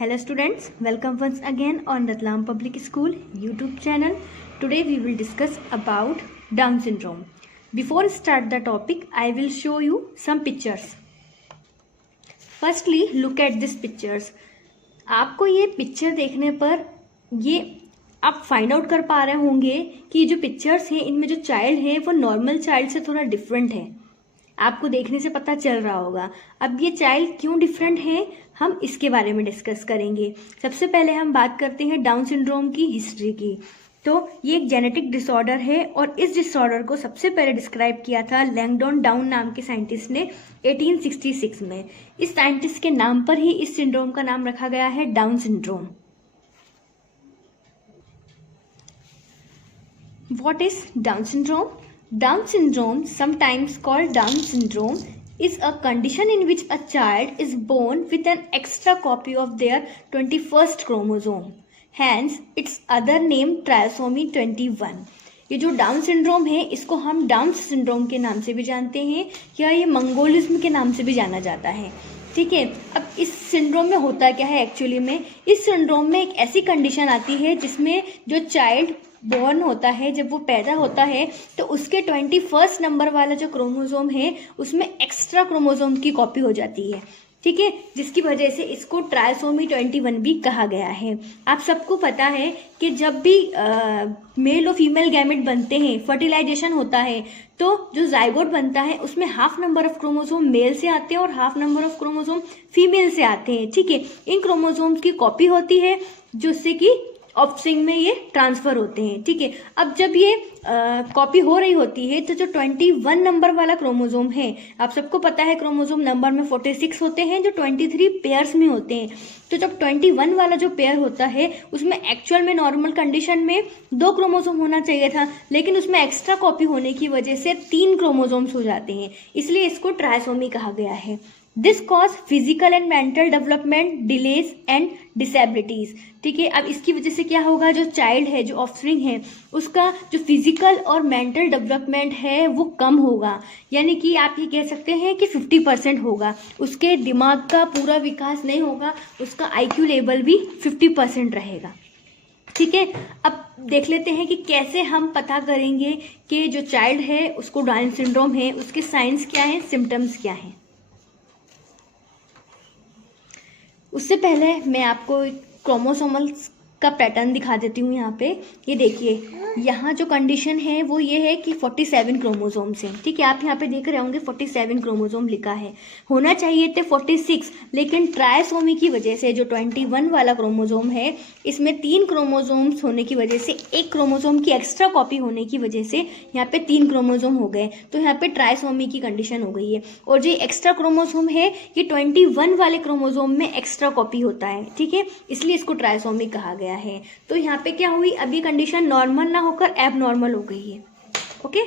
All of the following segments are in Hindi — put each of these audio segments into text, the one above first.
Hello students, welcome once again on Ratlam Public School YouTube channel. Today we will discuss about Down syndrome. Before start the topic, I will show you some pictures. Firstly, look at these pictures. आपको ये पिक्चर देखने पर ये आप फाइंड आउट कर पा रहे होंगे कि जो पिक्चर्स हैं इनमें जो चाइल्ड है वो नॉर्मल चाइल्ड से थोड़ा डिफरेंट है. आपको देखने से पता चल रहा होगा. अब ये चाइल्ड क्यों डिफरेंट है हम इसके बारे में डिस्कस करेंगे. सबसे पहले हम बात करते हैं डाउन सिंड्रोम की हिस्ट्री की. तो ये एक जेनेटिक डिसऑर्डर है और इस डिसऑर्डर को सबसे पहले डिस्क्राइब किया था लैंगडॉन डाउन नाम के साइंटिस्ट ने 1866 में. इस साइंटिस्ट के नाम पर ही इस सिंड्रोम का नाम रखा गया है down syndrome. What is Down syndrome? Down syndrome, sometimes called Down syndrome, is a condition in which a child is born with an extra copy of their 21st chromosome. Hence, its other name trisomy 21. ये जो डाउन सिंड्रोम है इसको हम डाउन सिंड्रोम के नाम से भी जानते हैं या ये मंगोलिज्म के नाम से भी जाना जाता है. ठीक है. अब इस सिंड्रोम में होता क्या है एक्चुअली में, इस सिंड्रोम में एक ऐसी कंडीशन आती है जिसमें जो चाइल्ड बॉर्न होता है, जब वो पैदा होता है तो उसके 21st नंबर वाला जो क्रोमोसोम है उसमें एक्स्ट्रा क्रोमोसोम की कॉपी हो जाती है. ठीक है, जिसकी वजह से इसको ट्राइसोमी 21 भी कहा गया है. आप सबको पता है कि जब भी मेल और फीमेल गैमेट बनते हैं, फर्टिलाइजेशन होता है, तो जो जाइगोट बनता है उसमें half number of chromosome male से आते हैं और half number of chromosome female से आते हैं. ठीक है, इन क्रोमोसोम्स की कॉपी होती है जिससे कि ऑफस्प्रिंग में ये ट्रांसफर होते हैं. ठीक है, अब जब ये कॉपी हो रही होती है तो जो 21 नंबर वाला क्रोमोसोम है, आप सबको पता है क्रोमोसोम नंबर में 46 होते हैं जो 23 पेयर्स में होते हैं. तो जब 21 वाला जो पेयर होता है उसमें एक्चुअल में नॉर्मल कंडीशन में 2 क्रोमोसोम होना चाहिए था, लेकिन उसमें एक्स्ट्रा कॉपी होने की वजह से 3 क्रोमोसोम्स हो जाते हैं, इसलिए इसको ट्राइसोमी कहा गया है. This cause physical and mental development delays and disabilities. ठीक है, अब इसकी वजह से क्या होगा, जो चाइल्ड है, जो ऑफस्प्रिंग है, उसका जो फिजिकल और मेंटल डेवलपमेंट है वो कम होगा. यानी कि आप ये कह सकते हैं कि 50% होगा. उसके दिमाग का पूरा विकास नहीं होगा, उसका IQ लेवल भी 50% रहेगा. ठीक है, अब देख लेते हैं कि कैसे हम पता करेंगे कि जो चाइल्ड है उसको डाउन सिंड्रोम है, उसके साइंस क्या हैं, सिम्टम्स क्या हैं. उससे पहले मैं आपको क्रोमोसोमल्स का पैटर्न दिखा देती हूँ. यहाँ पे ये देखिए, यहाँ जो कंडीशन है वो ये है कि 47 क्रोमोसोम्स हैं. ठीक है, आप यहाँ पे देख रहे होंगे 47 क्रोमोसोम लिखा है, होना चाहिए थे 46, लेकिन ट्राइसोमी की वजह से जो 21 वाला क्रोमोसोम है इसमें 3 क्रोमोसोम्स होने की वजह से, एक क्रोमोसोम की एक्स्ट्रा कॉपी होने की वजह से यहाँ पे 3 क्रोमोसोम हो गए, तो यहाँ पे ट्राइसोमी की कंडीशन हो गई है. और जो एक्स्ट्रा क्रोमोसोम है ये 21 वाले क्रोमोसोम में एक्स्ट्रा कॉपी होता है. ठीक है, इसलिए इसको ट्राइसोमी कहा गया है. तो यहाँ पे क्या हुई, अभी कंडीशन नॉर्मल ना होकर एब नॉर्मल हो गई है. ओके,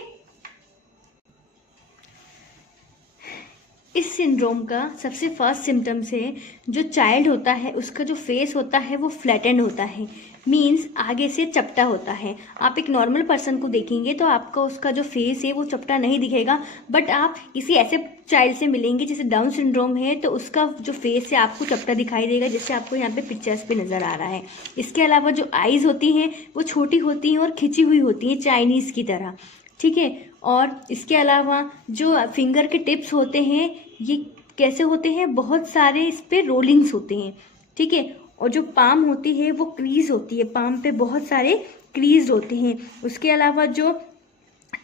इस सिंड्रोम का सबसे फर्स्ट सिम्टम्स है जो चाइल्ड होता है उसका जो फेस होता है वो फ्लैटेंड होता है, मीन्स आगे से चपटा होता है. आप एक नॉर्मल पर्सन को देखेंगे तो आपका उसका जो फेस है वो चपटा नहीं दिखेगा, बट आप किसी ऐसे चाइल्ड से मिलेंगे जिसे डाउन सिंड्रोम है तो उसका जो फेस है आपको चपटा दिखाई देगा, जैसे आपको यहाँ पे पिक्चर्स पे नज़र आ रहा है. इसके अलावा जो आईज होती हैं वो छोटी होती हैं और खिंची हुई होती हैं चाइनीज़ की तरह. ठीक है, और इसके अलावा जो फिंगर के टिप्स होते हैं ये कैसे होते हैं, बहुत सारे इस पे रोलिंग्स होते हैं. ठीक है, और जो पाम होती है वो क्रीज होती है, पाम पे बहुत सारे क्रीज होते हैं. उसके अलावा जो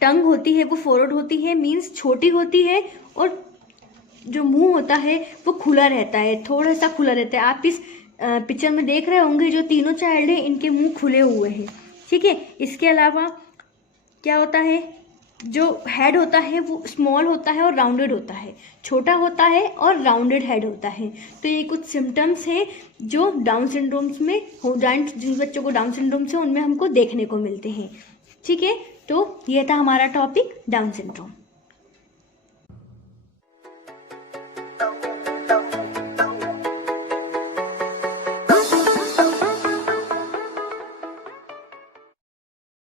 टंग होती है वो फॉरवर्ड होती है, मीन्स छोटी होती है, और जो मुंह होता है वो खुला रहता है, थोड़ा सा खुला रहता है. आप इस पिक्चर में देख रहे होंगे जो तीनों चाइल्ड हैं इनके मुंह खुले हुए हैं. ठीक है, इसके अलावा क्या होता है, जो हेड होता है वो स्मॉल होता है और राउंडेड होता है, छोटा होता है और राउंडेड हेड होता है. तो ये कुछ सिम्टम्स हैं जो डाउन सिंड्रोम्स में हो, जिन बच्चों को डाउन सिंड्रोम्स है उनमें हमको देखने को मिलते हैं. ठीक है, तो ये था हमारा टॉपिक डाउन सिंड्रोम.